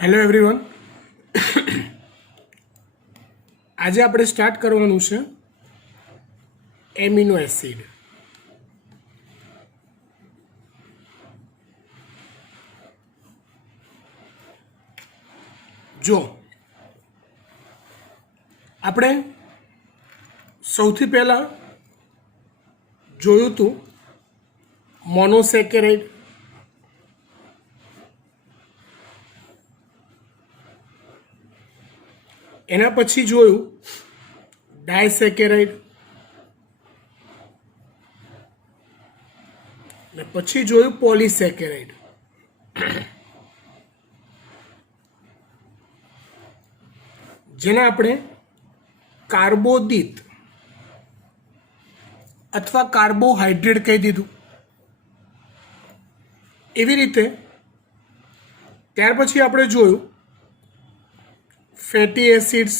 Hello everyone, આજે આપણે start કરવાનું છે એમિનો એસિડ. જો આપણે સૌથી પહેલા જોયું હતું મોનોસેકેરાઇડ, એના પછી જોયું ડાયસેકેરાઇડ, ને પછી જોયું પોલીસેકેરાઇડ. જેને આપણે કાર્બોદિત અથવા કાર્બોહાઈડ્રેટ કહી દીધું. એવી રીતે ત્યાર પછી આપણે જોયું ફેટી એસિડ્સ,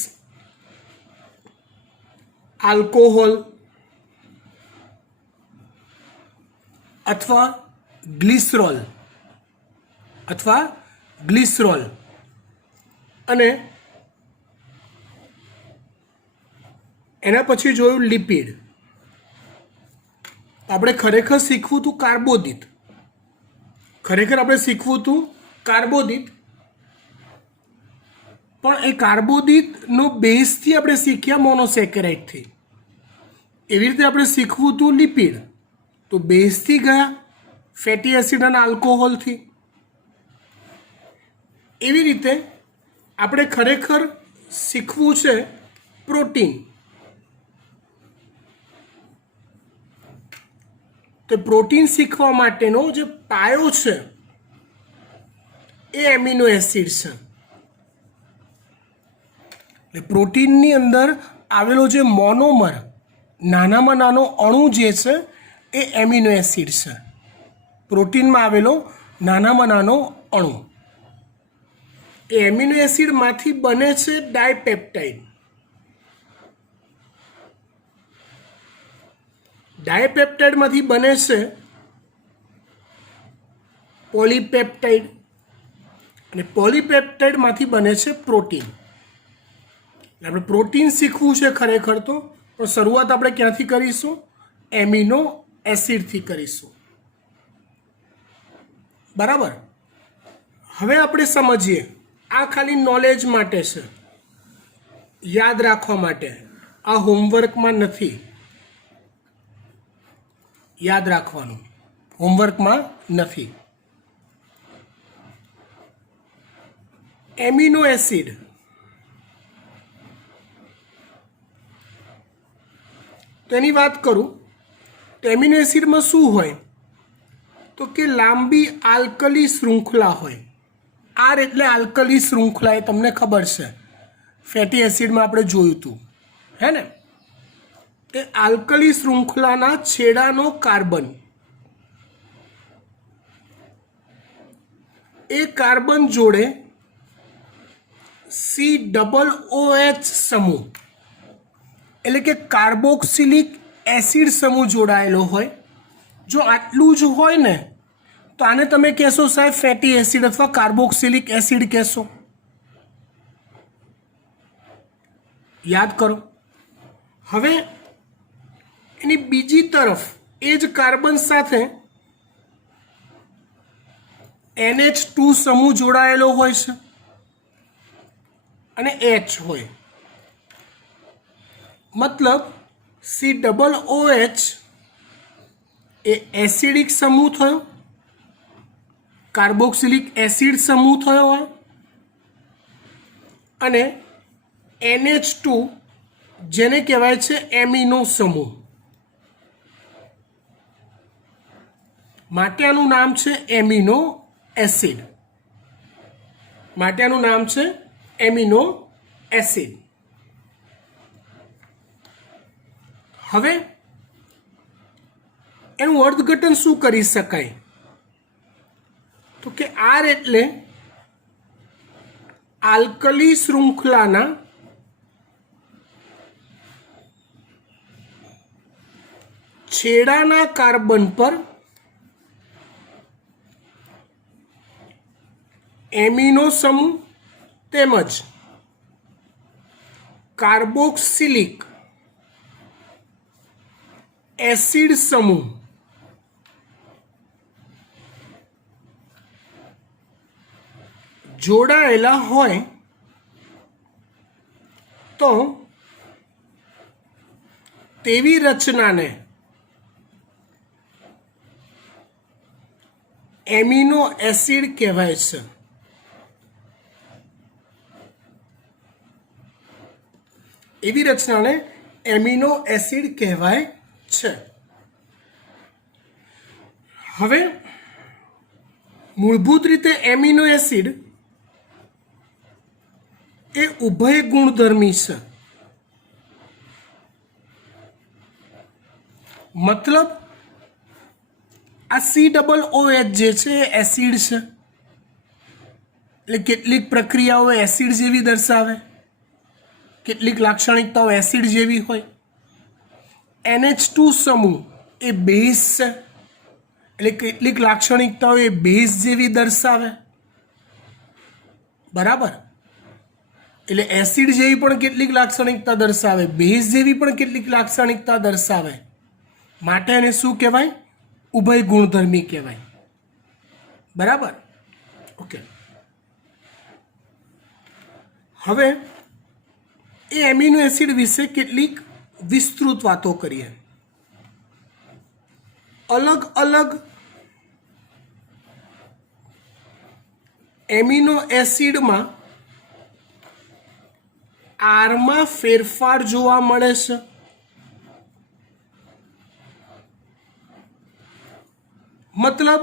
આલ્કોહોલ અથવા ગ્લિસરોલ અને એના પછી જોયું લિપિડ. આપણે ખરેખર શીખવું હતું કાર્બોદિત, પણ એ કાર્બોદિતનો બેઝથી આપણે શીખ્યા મોનોસેકેરાઇડથી. એવી રીતે આપણે શીખવું હતું લિપિડ, તો બેઝથી ગયા ફેટી એસિડ અને આલ્કોહોલથી. એવી રીતે આપણે ખરેખર શીખવું છે પ્રોટીન. તો પ્રોટીન શીખવા માટેનો જે પાયો છે એ એમિનો એસિડ છે. પ્રોટીનની અંદર આવેલો જે મોનોમર, નાનામાં નાનો અણુ જે છે એ એમિનો એસિડ છે. પ્રોટીનમાં આવેલો નાનામાં નાનો અણુ એ એમિનો એસિડમાંથી બને છે ડાયપેપ્ટાઇડ. ડાયપેપ્ટાઇડમાંથી બને છે પોલીપેપ્ટાઇડ અને પોલીપેપ્ટાઇડમાંથી બને છે પ્રોટીન. આપણે પ્રોટીન શીખવું છે ખરેખર તો, પણ શરૂઆત આપણે ક્યાંથી કરીશું? એમિનો એસિડથી કરીશું. બરાબર. હવે આપણે સમજીએ, આ ખાલી નોલેજ માટે છે, યાદ રાખવા માટે. આ હોમવર્કમાં નથી, યાદ રાખવાનું, હોમવર્કમાં નથી. એમિનો એસિડ તેની વાત કરું તો એમિનો એસિડમાં શું હોય તો કે લાંબી આલ્કલી શૃંખલા હોય. આર એટલે આલ્કલી શૃંખલા, એ તમને ખબર છે, ફેટી એસિડમાં આપણે જોયું હતું, હે ને? એ આલ્કલી શૃંખલાના છેડાનો કાર્બન, એ કાર્બન જોડે COOH સમૂહ એટલે કે કાર્બોક્સિલિક એસિડ સમૂહ જોડાયેલો હોય. જો આટલું જ હોય ને તો આને તમે કહેશો સાહેબ ફેટી એસિડ અથવા કાર્બોક્સિલિક એસિડ કહેશો. યાદ કરો. હવે એની બીજી તરફ એ જ કાર્બન સાથે NH2 સમૂહ જોડાયેલો હોય છે અને H હોય. મતલબ COOH એ એસિડિક સમૂહ થયો, કાર્બોક્સિલિક એસિડ સમૂહ થયો હોય, અને NH2 જેને કહેવાય છે એમિનો સમૂહ. માટે આનું નામ છે એમિનો એસિડ. હવે એનું અર્થઘટન શું કરી શકાય તો કે આર એટલે આલ્કલી શૃંખલાના છેડાના કાર્બન પર એમિનો સમૂહ તેમજ કાર્બોક્સિલિક એસિડ સમૂહ જોડાયેલા હોય તો તેવી રચનાને એમિનો એસિડ કહેવાય છે. એવી રચનાને એમિનો એસિડ કહેવાય છે. હવે મૂળભૂત રીતે એમિનો એસિડ એ ઉભય ગુણધર્મી છે. મતલબ આ COOH જે છે એ એસિડ છે, એટલે કેટલીક પ્રક્રિયાઓ એસિડ જેવી દર્શાવે, કેટલીક લાક્ષણિકતાઓ એસિડ જેવી હોય. NH2 સમૂહ એ બેઝ છે, એટલે કેટલીક લાક્ષણિકતાઓ એ બેઝ જેવી દર્શાવે. બરાબર, એટલે એસિડ જેવી પણ કેટલીક લાક્ષણિકતા દર્શાવે, બેઝ જેવી પણ કેટલીક લાક્ષણિકતા દર્શાવે. માટે એને શું કહેવાય? ઉભય ગુણધર્મી કહેવાય. બરાબર, ઓકે. હવે એ એમિનો એસિડ વિશે કેટલીક વિસ્તૃત વાતો કરીએ. અલગ અલગ એમિનો એસિડમાં આરમાં ફેરફાર જોવા મળે છે. મતલબ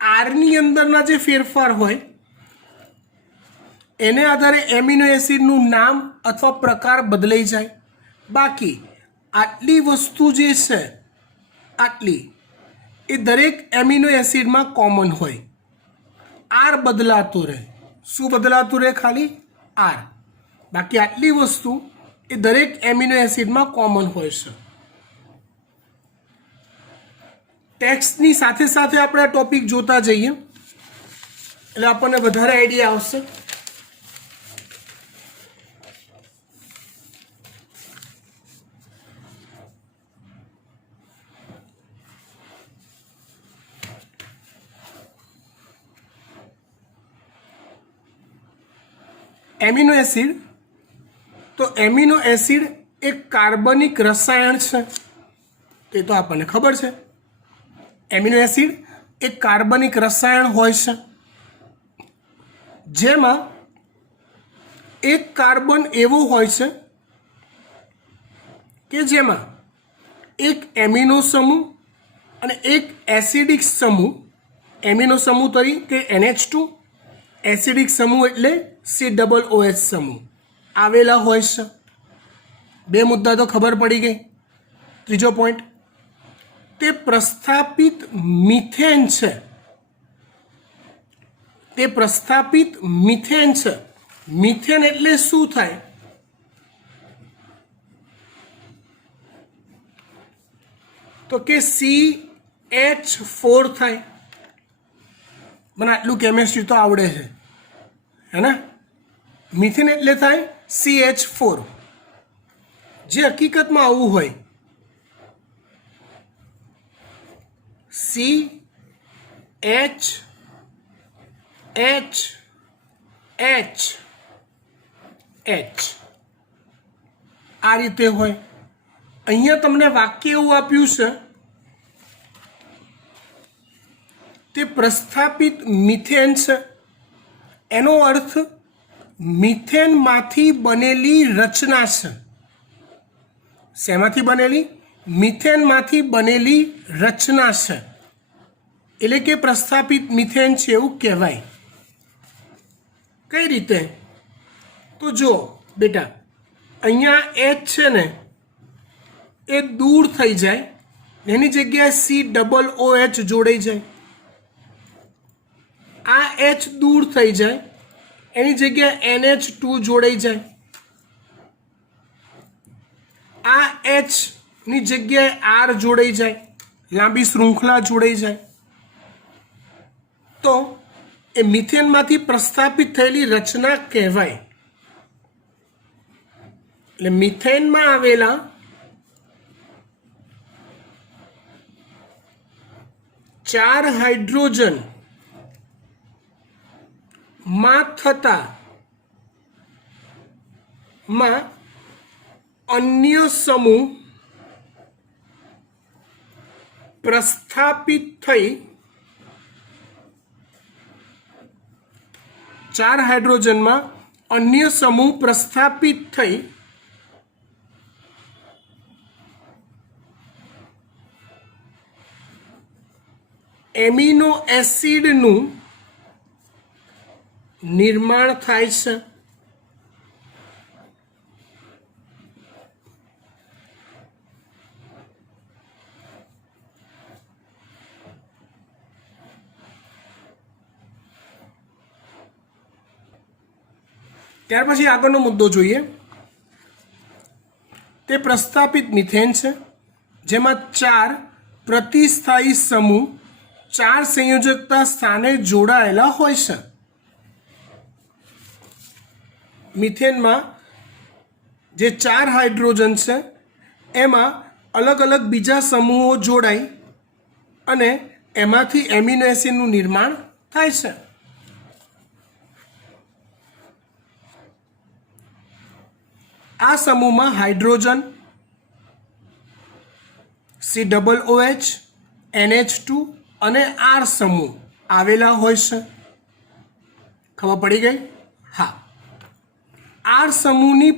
આરની અંદરના જે ફેરફાર હોય એને આધારે એમિનો એસિડનું નામ અથવા પ્રકાર બદલાઈ જાય. બાકી આટલી વસ્તુ જે છે, આટલી એ દરેક એમિનો એસિડમાં કોમન હોય. આર બદલાતું રહે. શું બદલાતું રહે? ખાલી આર. બાકી આટલી વસ્તુ એ દરેક એમિનો એસિડમાં કોમન હોય છે. ટેક્સ્ટની સાથે સાથે આપણે આ ટોપિક જોતા જઈએ એટલે આપણને વધારે આઈડિયા આવશે. એમિનો એસિડ, તો એમિનો એસિડ એક કાર્બનિક રસાયણ છે, તે તો આપણને ખબર છે. એમિનો એસિડ એક કાર્બનિક રસાયણ હોય છે જેમાં એક કાર્બન એવો હોય છે કે જેમાં એક એમિનો સમૂહ અને એક એસિડિક સમૂહ, એમિનો સમૂહ તરીકે NH2, એસિડિક સમૂહ એટલે COOH સમૂહ આવેલા હોય છે. બે મુદ્દા તો ખબર પડી ગઈ. ત્રીજો પોઈન્ટ, તે પ્રસ્થાપિત મિથેન છે. તે પ્રસ્થાપિત મિથેન છે. મિથેન એટલે શું થાય? તો કે CH4 થાય. મને આટલું કેમેસ્ટ્રી તો આવડે છે, હે ને? મિથેન એટલે થાય CH4. જે હકીકતમાં આવું હોય, CH H H H આ રીતે હોય. અહીંયા તમને વાક્ય એવું આપ્યું છે, તે પ્રસ્થાપિત મિથેન છે. એનો અર્થ મિથેનમાંથી બનેલી રચના છે. શેમાંથી બનેલી? મિથેનમાંથી બનેલી રચના છે, એટલે કે પ્રસ્થાપિત મિથેન છે એવું કહેવાય. કઈ રીતે? તો જો બેટા, અહીંયા H છે ને એ દૂર થઈ જાય, એની જગ્યાએ COOH જોડાઈ જાય. આ H દૂર થઈ જાય, એની જગ્યાએ NH2 જોડાઈ જાય. આ H ની જગ્યાએ R જોડાઈ જાય, લાંબી શૃંખલા જોડાઈ જાય. તો એ મિથેનમાંથી પ્રસ્થાપિત થયેલી રચના કહેવાય. એટલે મિથેનમાં આવેલા 4 હાઇડ્રોજન માં અન્ય સમૂહ પ્રસ્થાપિત થઈ 4 હાઇડ્રોજનમાં અન્ય સમૂહ પ્રસ્થાપિત થઈ એમિનો એસિડનું નિર્માણ થાય છે. ત્યાર પછી આગળનો મુદ્દો જોઈએ. તે પ્રસ્થાપિત મિથેન છે જેમાં 4 પ્રતિસ્થાયી સમૂહ 4 સંયોજકતા સ્થાને જોડાયેલા હોય છે. મિથેનમાં જે 4 હાઇડ્રોજન છે એમાં અલગ અલગ બીજા સમૂહો જોડાઈ અને એમાંથી એમિનો એસિડનું નિર્માણ થાય છે. આ સમૂહમાં હાઇડ્રોજન COOH NH2 અને R સમૂહ આવેલા હોય છે. ખબર પડી ગઈ? હા. R સમૂહની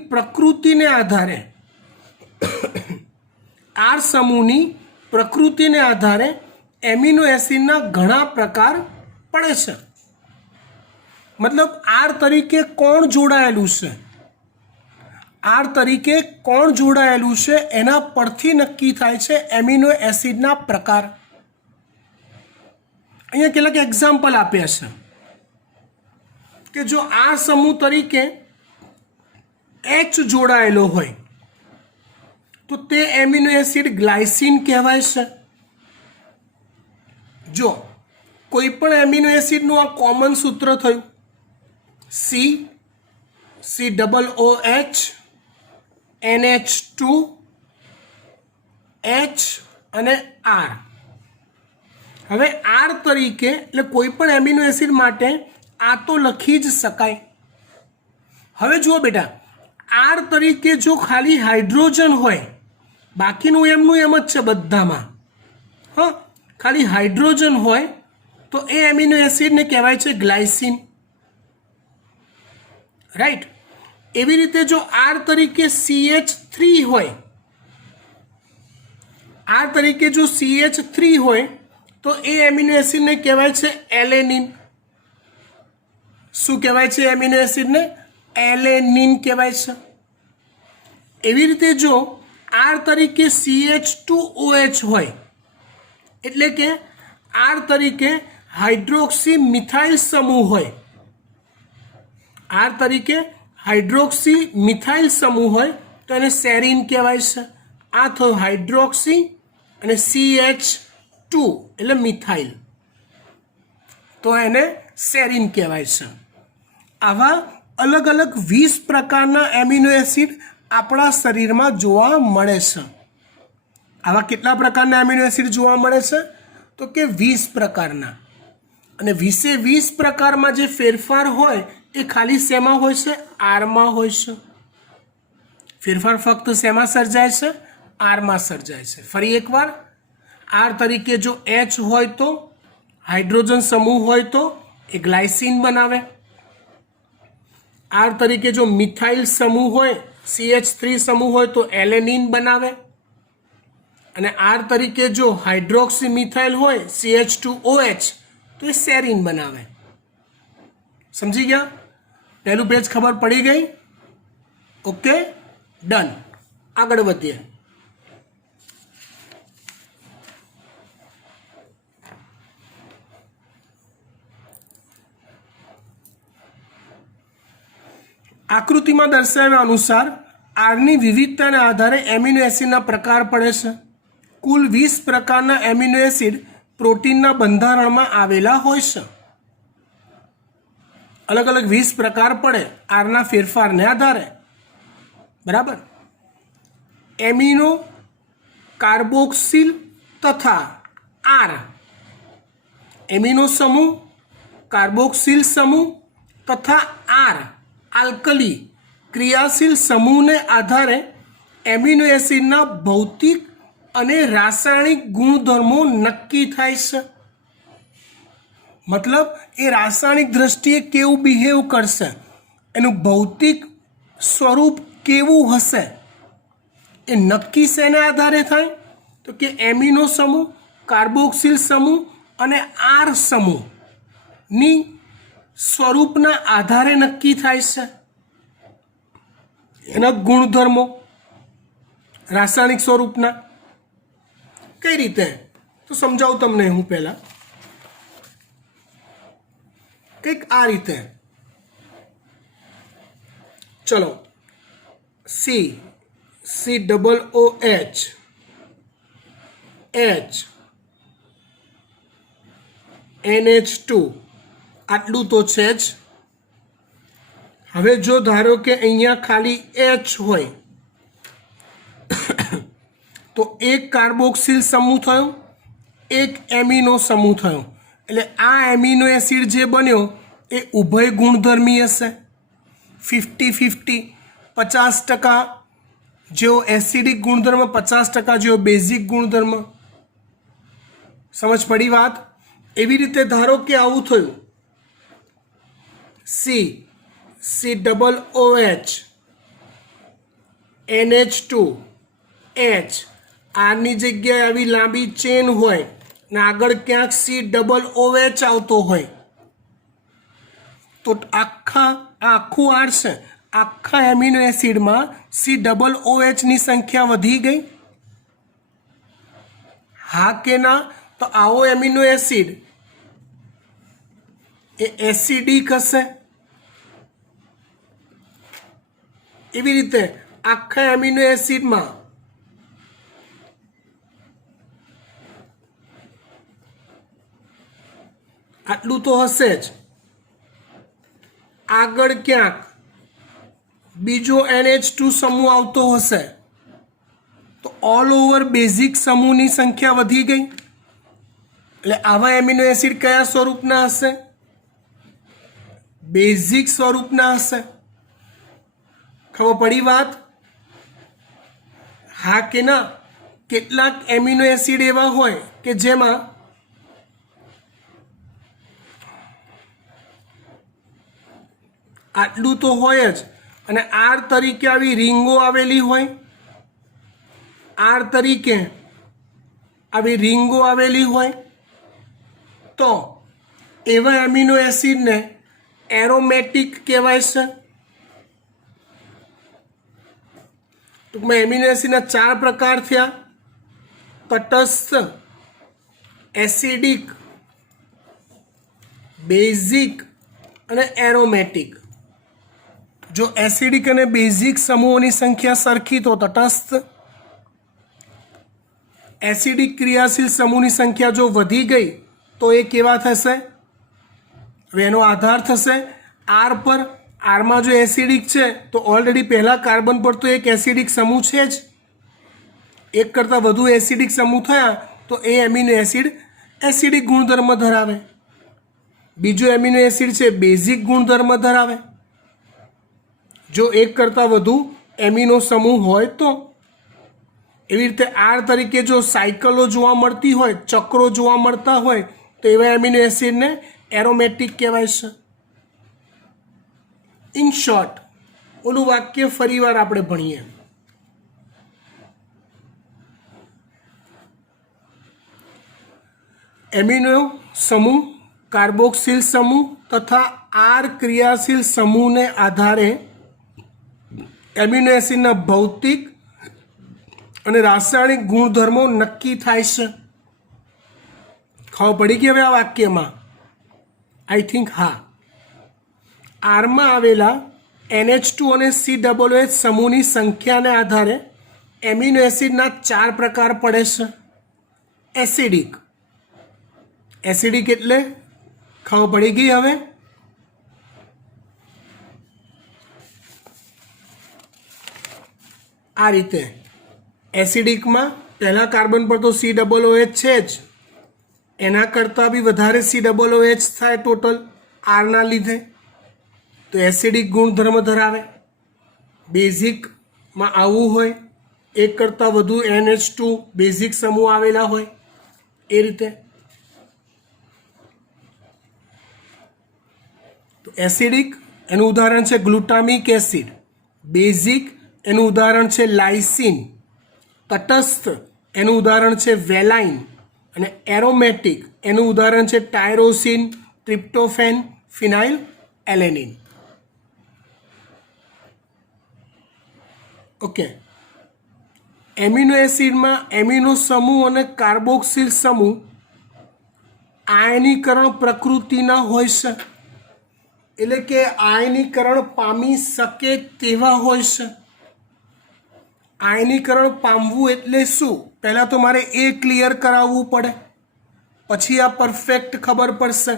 પ્રકૃતિને આધારે એમિનો એસિડના ઘણા પ્રકાર પડે છે. મતલબ R તરીકે કોણ જોડાયેલું છે, R તરીકે કોણ જોડાયેલું છે એના પરથી નક્કી થાય છે એમિનો એસિડના પ્રકાર. અહીંયા કેટલાક એક્ઝામ્પલ આપ્યા છે કે જો R સમૂહ તરીકે H જોડાયેલો હોય તો તે એમિનો એસિડ ગ્લાયસિન કહેવાય છે. જો કોઈ પણ એમિનો એસિડનું આ કોમન સૂત્ર થયું COOH NH2 H અને R. હવે R તરીકે એટલે કોઈ પણ એમિનો એસિડ માટે આ તો લખી જ શકાય. હવે જુઓ બેટા, R તરીકે જો ખાલી હાઇડ્રોજન હોય, બાકીનું એમનું એમ જ છે બધામાં, હા, ખાલી હાઇડ્રોજન હોય તો એ એમિનો એસિડને કહેવાય છે ગ્લાયસિન. રાઈટ. એવી રીતે જો R તરીકે CH3 હોય, R તરીકે જો CH3 હોય તો એ એમિનો એસિડને કહેવાય છે એલેનિન. શું કહેવાય છે એમિનો એસિડને? એલેનિન કહેવાય છે. એવી રીતે જો R તરીકે CH2OH હોય એટલે કે R તરીકે હાઇડ્રોક્સી મિથાઇલ સમૂહ હોય, R તરીકે હાઇડ્રોક્સી મિથાઇલ સમૂહ હોય તો એને સેરીન કહેવાય છે. આ થયો હાઇડ્રોક્સી અને CH2 એટલે મિથાઇલ, તો એને સેરીન કહેવાય છે. આવા અલગ અલગ 20 પ્રકારના એમિનો એસિડ આપણા શરીરમાં જોવા મળે છે. આવા કેટલા પ્રકારના એમિનો એસિડ જોવા મળે છે? તો કે 20 પ્રકારના. અને 20 પ્રકારમાં જે ફેરફાર હોય એ ખાલી શેમાં હોય છે? આરમાં હોય છે. ફેરફાર ફક્ત શેમાં સર્જાય છે? આરમાં સર્જાય છે. ફરી એકવાર, R તરીકે જો H હોય તો હાઇડ્રોજન સમૂહ હોય તો એ ગ્લાયસિન બનાવે. R તરીકે જો મિથાઇલ સમૂહ હોય, CH3 સમૂહ હોય તો એલેનિન બનાવે. અને R તરીકે જો હાઇડ્રોક્સી મિથાઇલ હોય, CH2OH, તો એ સેરીન બનાવે. સમજી ગયા? પહેલું પેજ ખબર પડી ગઈ? Okay, done. આગળ વધીએ. આકૃતિમાં દર્શાવ્યા અનુસાર આરની વિવિધતાના આધારે એમિનો એસિડના પ્રકાર પડે છે. કુલ 20 પ્રકારના એમિનો એસિડ પ્રોટીનના બંધારણમાં આવેલા હોય છે. अलग अलग 20 प्रकार पड़े आरना फेरफारने आधारे, बराबर। एमिनो कार्बोक्सिल तथा आर, एमिनो समूह, कार्बोक्सिल समूह तथा आर आल्कली क्रियाशील समूह ने आधारे एमिनो एसिडना भौतिक अने रासायणिक गुणधर्मों नक्की थाय छे। मतलब ए रासायणिक दृष्टिए केवुं बिहेव करशे, एनुं भौतिक स्वरूप केवुं हशे, ए नक्की शेने आधारे थाय तो कि एमिनो समूह, कार्बोक्सिल समूह अने आर समूह नी स्वरूपना आधारे नक्की थाय छे। एना गुणधर्मो रासायणिक स्वरूपना कई रीते तो समझाऊं तमने हूँ। पहला कंईक आ रीते, चलो COOH H NH2 आटलू तो छे ज। हवे जो धारो के अहींया खाली H होय तो एक कार्बोक्सिल समूह थयो, एक एमिनो समूह थयो, એટલે આ એમિનો એસિડ જે બન્યો એ ઉભય ગુણધર્મી હશે, 50-50, 50% જેવો એસિડિક ગુણધર્મ, 50% જેવો બેઝિક ગુણધર્મ। સમજ પડી વાત? એવી રીતે ધારો કે આવું થયું, COOH NH2 H, આરની જગ્યાએ આવી લાંબી ચેન હોય ને આગળ ક્યાંક COOH આવતો હોય તો આખું આર છે, આખા એમિનો એસિડમાં COOH ની સંખ્યા વધી ગઈ, હા કે ના? તો આવો એમિનો એસિડ એ એસિડિક હશે। એવી રીતે આખા એમિનો એસિડમાં આટલું તો હશે જ, આગળ ક્યાંક બીજો NH2 સમૂહ આવતો હશે તો ઓલ ઓવર બેઝિક સમૂહની સંખ્યા વધી ગઈ। એટલે આવા એમિનો એસિડ કયા સ્વરૂપના હશે? બેઝિક સ્વરૂપના હશે। ખબર પડી વાત? હા કે ના? કેટલાક એમિનો એસિડ એવા હોય કે જેમાં આટલું તો હોય જ અને આર તરીકે આવી રીંગો આવેલી હોય, આર તરીકે આવી રીંગો આવેલી હોય તો એવા એમિનો એસિડને એરોમેટિક કહેવાય છે। ટૂંકમાં એમિનો એસિડના 4 પ્રકાર થયા, તટસ્થ, એસિડિક, બેઝિક અને એરોમેટિક। જો એસિડિક અને બેઝિક સમૂહોની સંખ્યા સરખી તો તટસ્થ, એસિડિક ક્રિયાશીલ સમૂહની સંખ્યા જો વધી ગઈ તો એ કેવા થશે? હવે એનો આધાર થશે આર પર। આરમાં જો એસિડિક છે તો ઓલરેડી પહેલા કાર્બન પર તો એક એસિડિક સમૂહ છે જ, એક કરતાં વધુ એસિડિક સમૂહ થયા તો એ એમિનો એસિડ એસિડિક ગુણધર્મ ધરાવે, બીજો એમિનો એસિડ છે બેઝિક ગુણધર્મ ધરાવે। જો એક કરતાં વધુ એમિનો સમૂહ હોય તો એવી રીતે આર તરીકે જો સાયકલો જોવા મળતી હોય, ચક્રો જોવા મળતા હોય તો એવા એમિનો એસિડને એરોમેટિક કહેવાય છે। ઇન શોર્ટ ઓલું વાક્ય ફરીવાર આપણે ભણીએ, એમિનો સમૂહ, કાર્બોક્સિલ સમૂહ તથા આર ક્રિયાશીલ સમૂહને આધારે એમિનો એસિડના ભૌતિક અને રાસાયણિક ગુણધર્મો નક્કી થાય છે। ખબર પડી ગઈ હવે આ વાક્યમાં? આઈ થિંક હા। આરમાં આવેલા NH2 અને COOH સમૂહની સંખ્યાને આધારે એમિનો એસિડના 4 પ્રકાર પડે છે। એસિડિક, એસિડિક એટલે ખબર પડી ગઈ હવે? આ રીતે એસિડિકમાં પહેલા કાર્બન પર તો COOH છે જ, એના કરતાં બી વધારે COOH થાય ટોટલ આરના લીધે, તો એસિડિક ગુણધર્મ ધરાવે. બેઝિકમાં આવું હોય, એક કરતાં વધુ NH2 બેઝિક સમૂહ આવેલા હોય એ રીતે. તો એસિડિક એનું ઉદાહરણ છે ગ્લુટામિક એસિડ, બેઝિક એનું ઉદાહરણ છે લાઇસિન, તટસ્થ એનું ઉદાહરણ છે વેલાઇન, અને એરોમેટિક એનું ઉદાહરણ છે ટાયરોસિન, ટ્રિપ્ટોફેન, ફિનાઇલ એલેનિન. ઓકે, એમિનો એસિડમાં એમિનો સમૂહ અને કાર્બોક્સિલ સમૂહ આયનીકરણ પ્રકૃતિના હોય છે, એટલે કે આયનીકરણ પામી શકે તેવા હોય છે. આયનીકરણ પામવું એટલે શું, પહેલાં તો મારે એ ક્લિયર કરાવવું પડે, પછી આ પરફેક્ટ ખબર પડશે.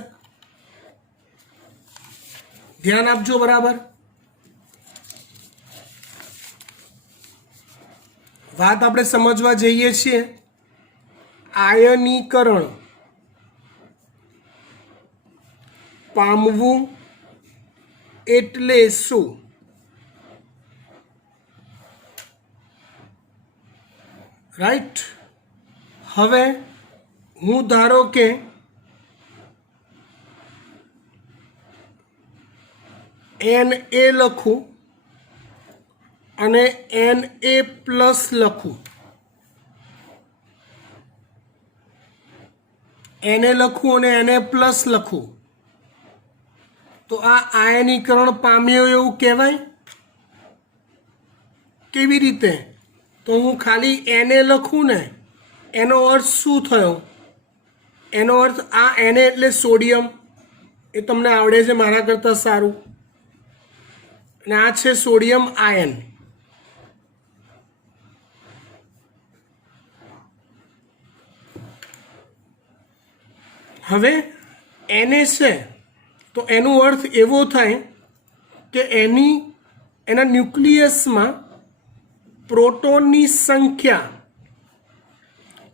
ધ્યાન આપજો બરાબર. વાત આપણે સમજવા જઈએ છીએ. આયનીકરણ પામવું એટલે શું? રાઈટ. હવે હું ધારો કે Na લખું અને Na પ્લસ લખું, Na લખું અને Na પ્લસ લખું, તો આ આયનીકરણ પામ્યો એવું કહેવાય? કેવી રીતે? તો હું ખાલી Na લખું ને, એનો અર્થ શું થયો? એનો અર્થ આ Na એટલે સોડિયમ, એ તમને આવડે છે મારા કરતાં સારું, અને આ છે સોડિયમ આયન. હવે Na છે તો એનો અર્થ એવો થાય કે એના ન્યુક્લિયસમાં પ્રોટોનની સંખ્યા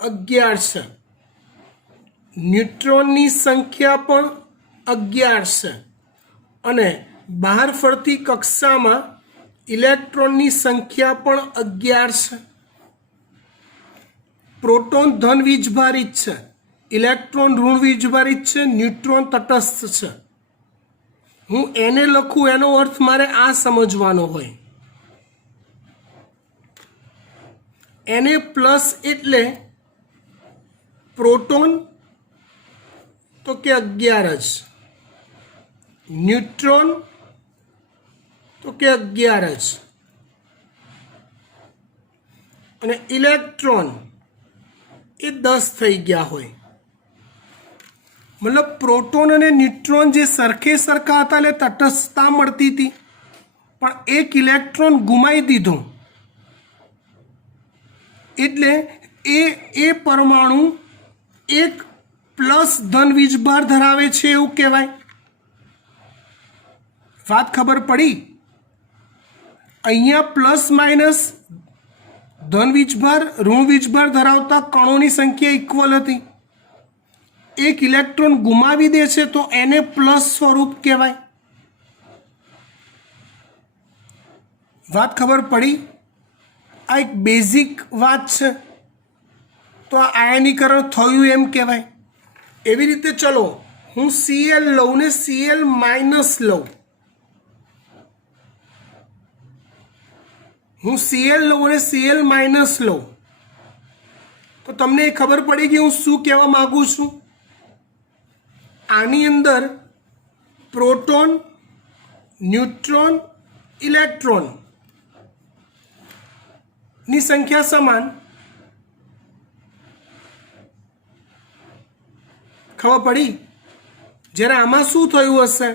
11 છે, ન્યુટ્રોનની સંખ્યા પણ 11 છે, અને બહાર ફરતી કક્ષામાં ઇલેક્ટ્રોનની સંખ્યા પણ 11 છે. પ્રોટોન ધન વીજભારિત છે, ઇલેક્ટ્રોન ઋણ વીજભારિત છે, ન્યુટ્રોન તટસ્થ છે. હું એને લખું એનો અર્થ મારે આ સમજવાનો હોય. Na પ્લસ એટલે પ્રોટોન તો કે 11 જ, ન્યુટ્રોન તો કે 11 જ, અને ઇલેક્ટ્રોન એ 10 થઈ ગયા હોય. મતલબ પ્રોટોન અને ન્યુટ્રોન જે સરખે સરખા હતા એટલે તટસ્થતા મળતી હતી, પણ એક ઇલેક્ટ્રોન ગુમાવી દીધો એટલે એ પરમાણુ એક પ્લસ ધન વીજભાર ધરાવે છે એવું કહેવાય. વાત ખબર પડી? અહીંયા પ્લસ માઇનસ ધન વીજભાર ઋણ વીજભાર ધરાવતા કણોની સંખ્યા ઇક્વલ હતી. એક ઇલેક્ટ્રોન ગુમાવી દે છે તો એને પ્લસ સ્વરૂપ કહેવાય. વાત ખબર પડી? આ એક બેઝિક વાત છે. તો આ આયનીકરણ થયું એમ કહેવાય. એવી રીતે ચલો હું Cl લઉં ને Cl માઇનસ લઉં, હું Cl લઉં અને Cl માઇનસ લઉં, તો તમને ખબર પડી કે હું શું કહેવા માગું છું. આની અંદર પ્રોટોન, ન્યુટ્રોન, ઇલેક્ટ્રોન ની સંખ્યા સમાન. ખબર પડી? જ્યારે આમાં શું થયું હશે,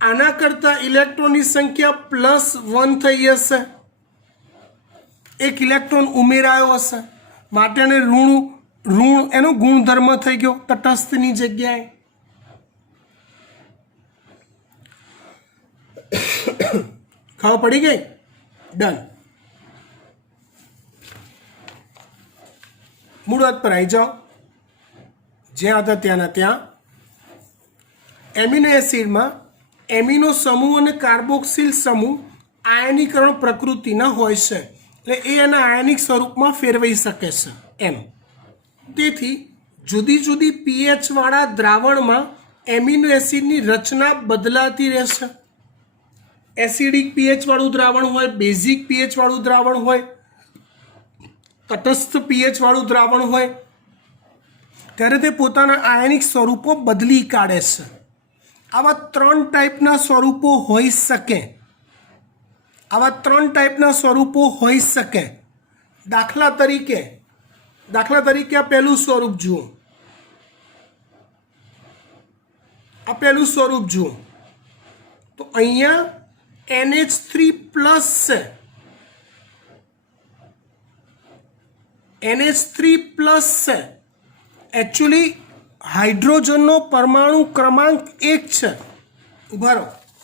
આના કરતાં ઇલેક્ટ્રોનની સંખ્યા +1 થઈ હશે, એક ઇલેક્ટ્રોન ઉમેરાયો હશે, માટે એને ઋણ એનો ગુણધર્મ થઈ ગયો તટસ્થની જગ્યાએ. ખબર પડી ગઈ? ડન. મૂળ વાત પર આવી જાઓ, જ્યાં હતા ત્યાંના ત્યાં. એમિનો એસિડમાં એમિનો સમૂહ અને કાર્બોક્સિલ સમૂહ આયનીકરણ પ્રકૃતિના હોય છે, એટલે એ એના આયનિક સ્વરૂપમાં ફેરવાઈ શકે છે એમ. તેથી જુદી જુદી પીએચ વાળા દ્રાવણમાં એમિનો એસિડની રચના બદલાતી રહેશે. એસિડિક પીએચ વાળું દ્રાવણ હોય, બેઝિક પીએચ વાળું દ્રાવણ હોય, તટસ્થ પીએચ વાળું દ્રાવણ હોય, ત્યારે તે પોતાના આયનિક સ્વરૂપો બદલી કાઢે છે. આવા 3 ટાઈપના સ્વરૂપો હોઈ શકે. આવા 3 ટાઈપના સ્વરૂપો હોઈ શકે. દાખલા તરીકે આ પહેલું સ્વરૂપ જુઓ. આ પહેલું સ્વરૂપ જુઓ તો અહીંયા NH3 પ્લસ છે. NH3 પ્લસ છે. એકચ્યુઅલી હાઇડ્રોજનનો પરમાણુ ક્રમાંક 1 છે.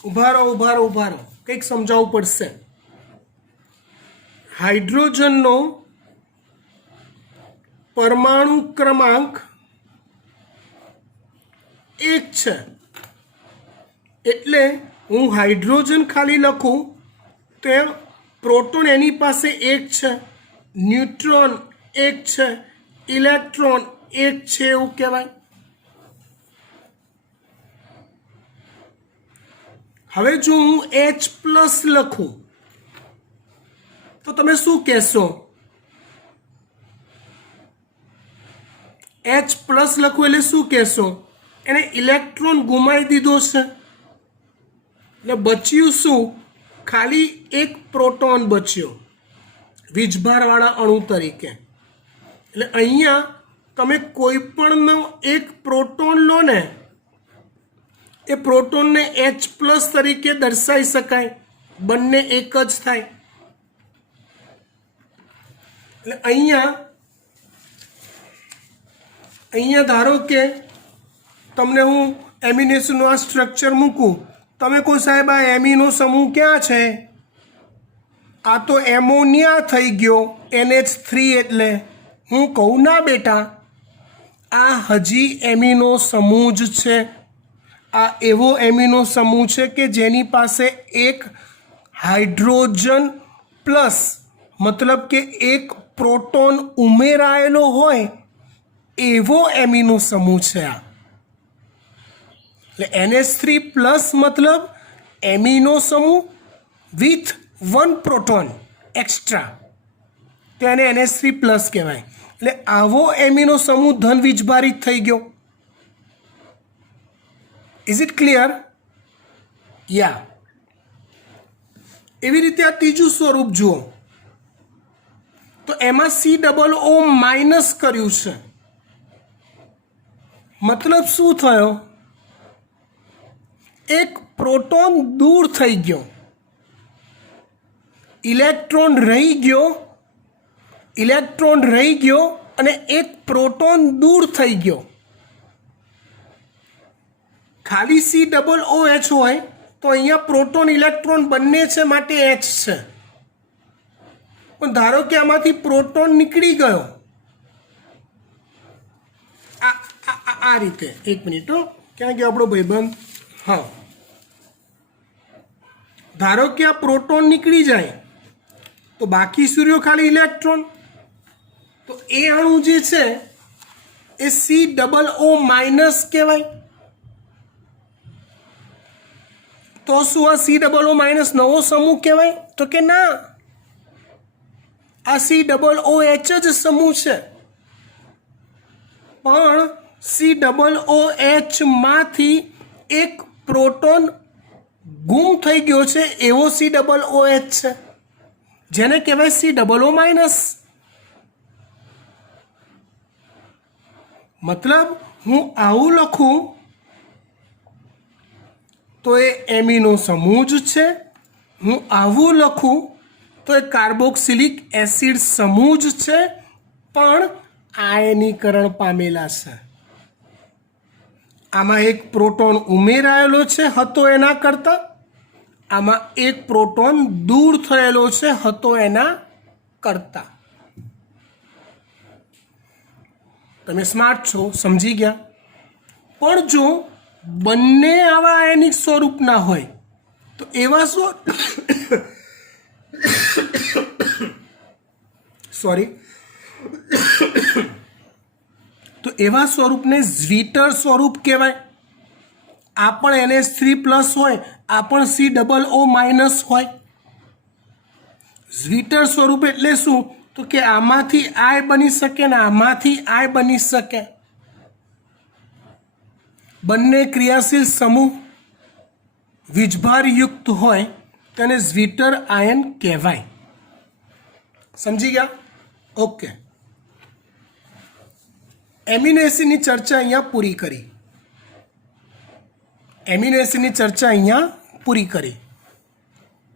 ઉભા રહો, કંઈક સમજાવવું પડશે. હાઇડ્રોજનનો પરમાણુ ક્રમાંક 1 છે. એટલે હું હાઇડ્રોજન ખાલી લખું તો પ્રોટોન એની પાસે 1 છે, ન્યુટ્રોન 1 છે, ઇલેક્ટ્રોન 1 છે, એવું કહેવાય. હવે જો હું H પ્લસ લખું તો તમે શું કહેશો? H પ્લસ લખું એટલે શું કહેશો? એને ઇલેક્ટ્રોન ગુમાવી દીધો છે, એટલે બચ્યું શું? ખાલી એક પ્રોટોન બચ્યો વીજભારવાળા અણુ તરીકે. એટલે અહીંયા તમે કોઈ પણનો એક પ્રોટોન લો ને, એ પ્રોટોનને H પ્લસ તરીકે દર્શાવી શકાય, બંને એક જ થાય. એટલે અહીંયા ધારો કે તમને હું એમિનો એસિડનું આ સ્ટ્રક્ચર મૂકું, તમે કહો સાહેબ આ એમિનો સમૂહ ક્યાં છે? આ તો એમોનિયા થઈ ગયો, NH3. એટલે હું કહું ના બેટા, આ હજી એમિનો સમૂહ જ છે. આ એવો એમિનો સમૂહ છે કે જેની પાસે એક હાઇડ્રોજન પ્લસ, મતલબ કે એક પ્રોટોન ઉમેરાયેલો હોય એવો એમિનો સમૂહ છે આ. એટલે NH3 પ્લસ મતલબ એમિનો સમૂહ વિથ 1 પ્રોટોન એક્સ્ટ્રા, તો એને NH3 પ્લસ કહેવાય. એટલે આવો એમિનો સમૂહ ધન વીજભારિત થઈ ગયો. Is it clear? યા. એવી રીતે આ ત્રીજું સ્વરૂપ જુઓ તો એમાં COO માઇનસ કર્યું છે. મતલબ શું થયો? એક પ્રોટોન દૂર થઈ ગયો, ઇલેક્ટ્રોન રહી ગયો અને એક પ્રોટોન દૂર થઈ ગયો. ખાલી COOH હોય તો અહીંયા પ્રોટોન ઇલેક્ટ્રોન બંને છે માટે H છે. પણ ધારો કે આમાંથી પ્રોટોન નીકળી ગયો આ રીતે. એક મિનિટ, ક્યાં ગયો આપણો ભાઈબંધ? હા, ધારો કે આ પ્રોટોન નીકળી જાય તો બાકી સૂર્યો ખાલી ઇલેક્ટ્રોન. તો એ અણુ જે છે એ COO માઇનસ કહેવાય. તો શું આ COO માઇનસ નવો સમૂહ કહેવાય? તો કે ના, આ COOH જ સમૂહ છે. પણ COOH માંથી એક પ્રોટોન ગુમ થઈ ગયો છે એવો COOH છે, જેને કહેવાય COO માઇનસ. મતલબ હું આવું લખું તો એ એમિનો સમૂહ જ છે, હું આવું લખું તો એ કાર્બોક્સિલિક એસિડ સમૂહ જ છે, પણ આયનીકરણ પામેલા છે. આમાં એક પ્રોટોન ઉમેરાયેલો છે હતો એના કરતાં, આમાં એક પ્રોટોન દૂર થયેલો છે હતો એના કરતાં. તમે સ્માર્ટ છો, સમજી ગયા. પણ જો બંને આવા આયનિક સ્વરૂપના હોય તો એવા તો એવા સ્વરૂપને ઝ્વિટર સ્વરૂપ કહેવાય. આ પણ NH3+ હોય, આ પણ COO- હોય. ઝ્વિટર સ્વરૂપ એટલે શું? તો કે આમાંથી આય બની શકે ને આમાંથી આય બની શકે. બંને ક્રિયાશીલ સમૂહ વીજભારયુક્ત હોય તેને ઝ્વિટર આયન કહેવાય. સમજી ગયા? ઓકે. એમિનો એસિડની ચર્ચા અહીંયા પૂરી કરી.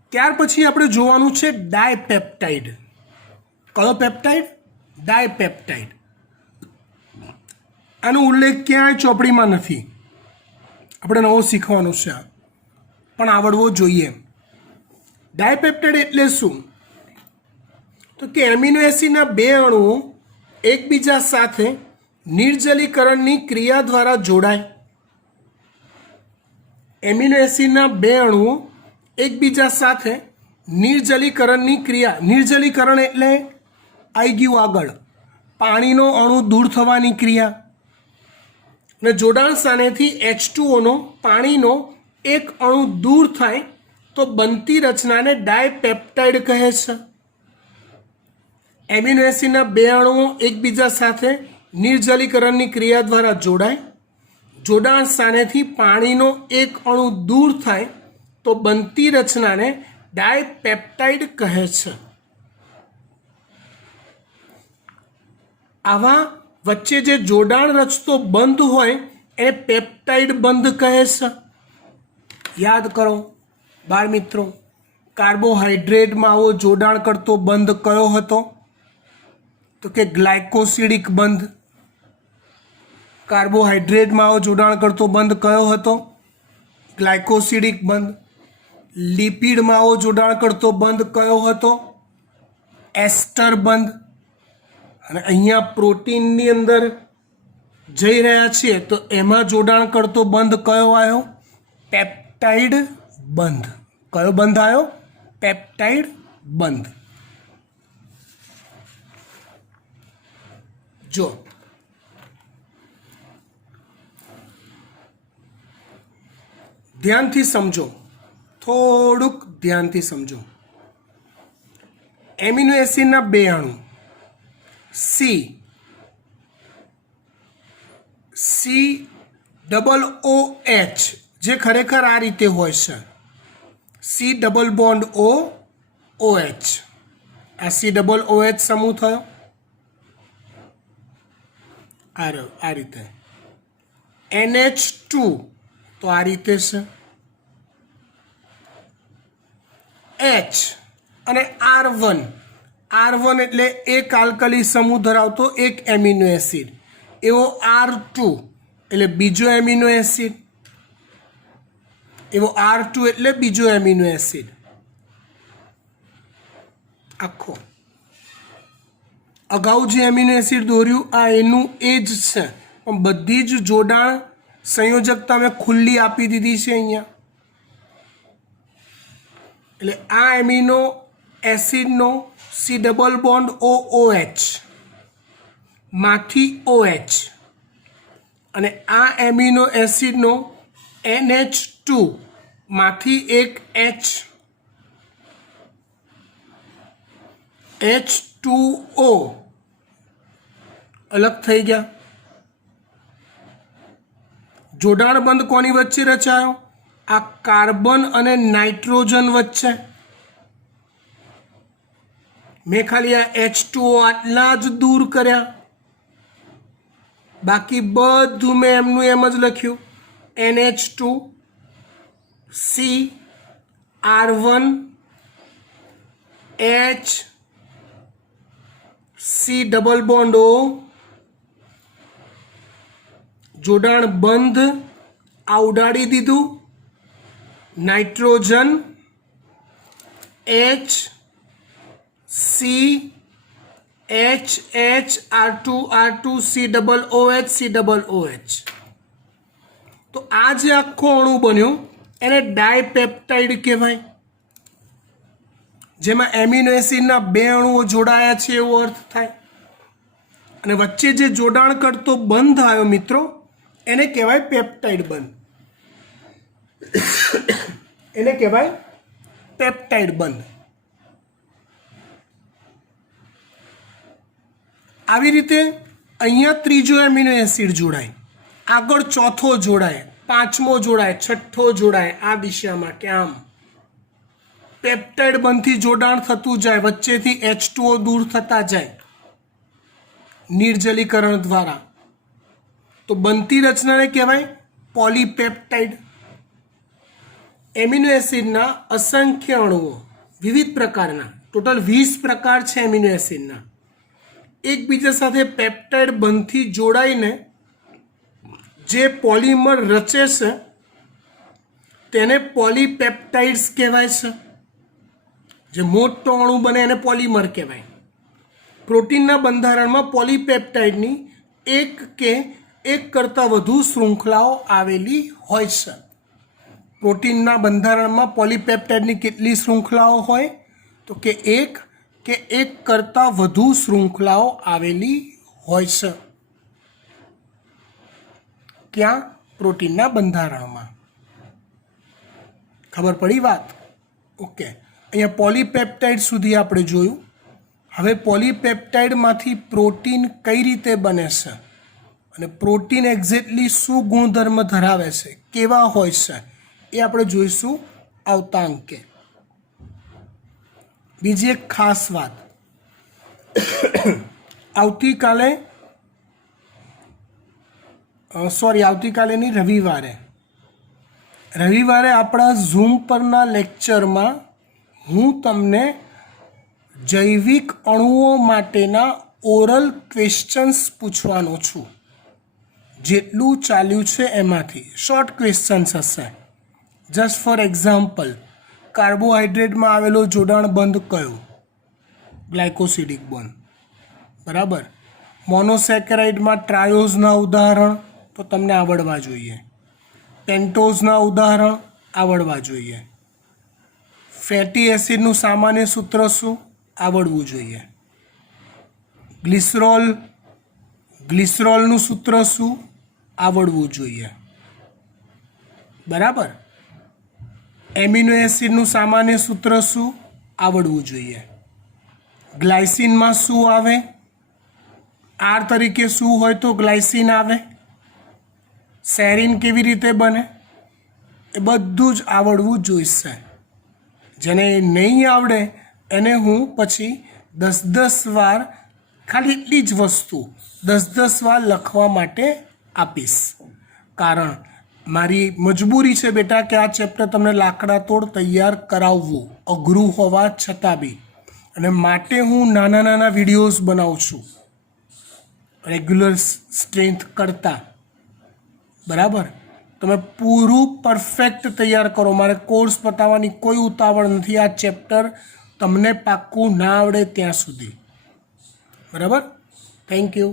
ત્યાર પછી આપણે જોવાનું છે ડાયપેપ્ટાઇડ. કયો પેપ્ટાઇડ? ડાયપેપ્ટાઇડ. આનો ઉલ્લેખ ક્યાંય ચોપડીમાં નથી. આપણે નવો શીખવાનું છે, પણ આવડવો જોઈએ. ડાયપેપ્ટાઇડ એટલે શું? તો કે એમિનો એસિડના બે અણુઓ એકબીજા સાથે નિર્જલીકરણની ક્રિયા દ્વારા જોડાય. એમિનો એસિડના બે અણુઓ એકબીજા સાથે નિર્જલીકરણની ક્રિયા. નિર્જલીકરણ એટલે આવી ગયું આગળ, પાણીનો અણુ દૂર થવાની ક્રિયા. અને જોડાણ સ્થાનેથી H2O પાણીનો એક અણુ દૂર થાય તો બનતી રચનાને ડાયપેપ્ટાઇડ કહે છે. એમિનો એસિડના બે અણુઓ એકબીજા સાથે નિર્જલીકરણની ક્રિયા દ્વારા જોડાય. જોડાણ સ્થાનેથી પાણીનો એક અણુ દૂર થાય તો બનતી રચનાને ડાયપેપ્ટાઇડ કહે છે. આવા વચ્ચે જે જોડાણ રચતો બંધ હોય એને પેપ્ટાઇડ બંધ કહે છે. યાદ કરો બાળ મિત્રો, કાર્બોહાઈડ્રેટમાં આવો જોડાણ કરતો બંધ કયો હતો? તો કે ગ્લાયકોસિડિક બંધ. કાર્બોહાઈડ્રેટમાં આવો જોડાણ કરતો બંધ કયો હતો? ગ્લાયકોસિડિક બંધ. લિપિડમાં આવો જોડાણ કરતો બંધ કયો હતો? એસ્ટર બંધ. અને અહીંયા પ્રોટીનની અંદર જઈ રહ્યા છીએ તો એમાં જોડાણ કરતો બંધ કયો આવ્યો? પેપ્ટાઇડ બંધ. કયો બંધ આવ્યો? પેપ્ટાઇડ બંધ. જો ધ્યાનથી સમજો, થોડુંક ધ્યાનથી સમજો. એમિનો એસિડના બે અણુ COOH જે ખરેખર આ રીતે હોય છે, C=OH. આ COOH સમૂહ થયો આ રીતે. NH2 તો આ રીતે છે. H અને R1 એટલે એક આલ્કલી સમૂહ ધરાવતો એક એમિનો એસિડ. એવો R2 એટલે બીજો એમિનો એસિડ. એવો R2 એટલે બીજો એમિનો એસિડ. આખો અગાઉ જે એમિનો એસિડ દોર્યું આ એનું એ જ છે, પણ બધી જ જોડાણ સંયોજકતા મેં ખુલ્લી આપી દીધી છે અહીંયા. એટલે આ એમિનો એસિડનો COOH માંથી OH અને આ એમિનો એસિડનો NH2 માંથી એક H2O અલગ થઈ ગયા. જોડાણ બંધ કોની વચ્ચે રચાયો? આ કાર્બન અને નાઇટ્રોજન વચ્ચે. મેં ખાલી આ H2O આટલા જ દૂર કર્યા, બાકી બધું મેં એમનું એમ જ લખ્યું. NH2 C R1 H C=O જોડાણ બંધ આ ઉડાડી દીધું. Nitrogen H C, R1 H C=O. જોડાણ બંધ આ ઉડાડી દીધું. નાઇટ્રોજન H C HHR2R2COOH તો આ જે આખો અણુ બન્યો એને ડાયપેપ્ટાઇડ કહેવાય, જેમાં એમિનો એસિડના 2 અણુઓ જોડાયા છે એવો અર્થ થાય. અને વચ્ચે જે જોડાણ કરતો બંધ આવ્યો મિત્રો એને કહેવાય પેપ્ટાઇડ બંધ. એને કહેવાય પેપ્ટાઇડ બંધ. આવી રીતે અહીંયા ત્રીજો એમિનો એસિડ જોડાય, આગળ ચોથો જોડાય, પાંચમો જોડાય, છઠ્ઠો જોડાય, આ દિશામાં કે આમ પેપ્ટાઇડ બંધથી જોડાણ થતું જાય, વચ્ચેથી H2O દૂર થતા જાય નિર્જલીકરણ દ્વારા. તો બનતી રચનાને કહેવાય પોલીપેપ્ટાઇડ. એમિનો એસિડના અસંખ્ય અણુઓ વિવિધ પ્રકારના, ટોટલ 20 પ્રકાર છે એમિનો એસિડના, એકબીજા સાથે પેપ્ટાઇડ બંધથી જોડાઈને જે પોલિમર રચે છે તેને પોલીપેપ્ટાઇડ્સ કહેવાય છે. જે મોટો અણુ બને એને પોલિમર કહેવાય. પ્રોટીનના બંધારણમાં પોલીપેપ્ટાઇડની એક કે એક કરતાં વધુ શૃંખલાઓ આવેલી હોય છે. પ્રોટીનના બંધારણમાં પોલીપેપ્ટાઇડની કેટલી શૃંખલાઓ હોય તો કે એક કે એક કરતાં વધુ શૃંખલાઓ આવેલી હોય છે. ક્યાં? પ્રોટીનના બંધારણમાં. ખબર પડી વાત? ઓકે, અહીંયા પોલીપેપ્ટાઇડ સુધી આપણે જોયું. હવે પોલીપેપ્ટાઇડમાંથી પ્રોટીન કઈ રીતે બને છે અને પ્રોટીન એક્ઝેક્ટલી શું ગુણધર્મ ધરાવે છે, કેવા હોય છે, એ આપણે જોઈશું આવતા અંકે. બીજી એક ખાસ વાત, આવતીકાલે નહીં, રવિવારે આપણા ઝૂમ પરના લેક્ચરમાં હું તમને જૈવિક અણુઓ માટેના ઓરલ ક્વેશ્ચન્સ પૂછવાનો છું. જેટલું ચાલ્યું છે એમાંથી શોર્ટ ક્વેશ્ચન્સ હશે. જસ્ટ ફોર એક્ઝામ્પલ, કાર્બોહાઈડ્રેટમાં આવેલો જોડાણ બંધ કયો? ગ્લાયકોસિડિક બોન્ડ. બરાબર. મોનોસેકેરાઇડમાં ટ્રાયોઝના ઉદાહરણ તો તમને આવડવા જોઈએ. પેન્ટોઝના ઉદાહરણ આવડવા જોઈએ. ફેટી એસિડનું સામાન્ય સૂત્ર શું? આવડવું જોઈએ. ગ્લિસરોલનું સૂત્ર શું? આવડવું જોઈએ. બરાબર. એમિનો એસિડનું સામાન્ય સૂત્ર શું? આવડવું જોઈએ. ગ્લાયસિનમાં શું આવે? આર તરીકે શું હોય તો ગ્લાયસિન આવે? સેરીન કેવી રીતે બને? એ બધું જ આવડવું જોઈશે. જેને નહીં આવડે એને હું પછી 10 વાર, ખાલી એટલી જ વસ્તુ 10 વાર લખવા માટે આપીશ. કારણ મારી મજબૂરી છે બેટા કે આ ચેપ્ટર તમને લાકડા તોડ તૈયાર કરાવવું, અઘરું હોવા છતાં બી. અને માટે હું નાના વિડીયોઝ બનાવું છું રેગ્યુલર સ્ટ્રેન્થ કરતાં. બરાબર. તમે પૂરું પરફેક્ટ તૈયાર કરો. મારે કોર્સ પતાવવાની કોઈ ઉતાવળ નથી, આ ચેપ્ટર તમને પાક્કું ના આવડે ત્યાં સુધી. બરાબર. Thank you.